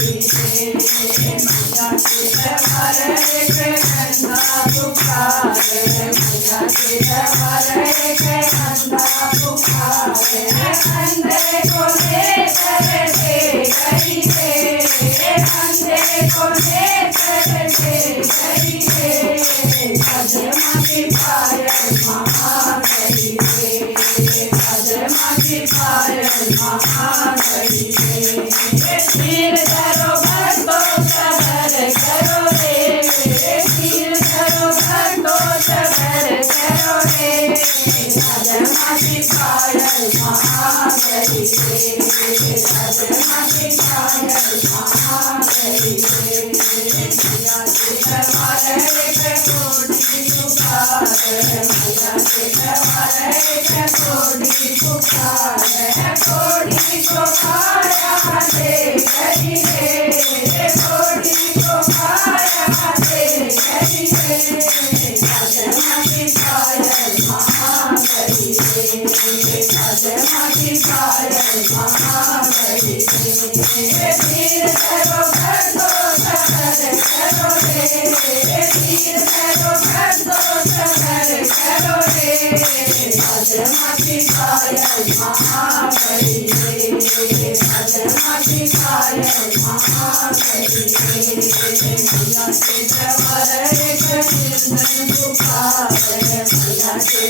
गई रे मैया के दरबार के अंधा पुकारे मैया के दरबार के अंधा पुकारे अंधे को नेत्र दे गई रे अंधे को नेत्र दे गई रे पद्मा की पायल महा गई रे पद्मा की पायल महा गई रे सिर धरो भक्तों सबर करो रे सिर धरो भक्तों सबर करो रे पद्मा की पायल महा गई रे पद्मा की पायल महा गई रे मैया के दरबार के कोटि पुकारे मैया के दरबार के कोटि पुकारे कोटि को पाया दे गई रे कोटि को पाया दे गई रे पद्मा की पायल महा गई रे पद्मा की पायल महा गई रे सिर धरो भक्तों सबर करो रे सिर धरो भक्तों सबर करो रे पद्मा की पायल महा गई रे पद्मा की पायल महा गई रे मैया के दरबार के कीर्तन पुकारे मैया के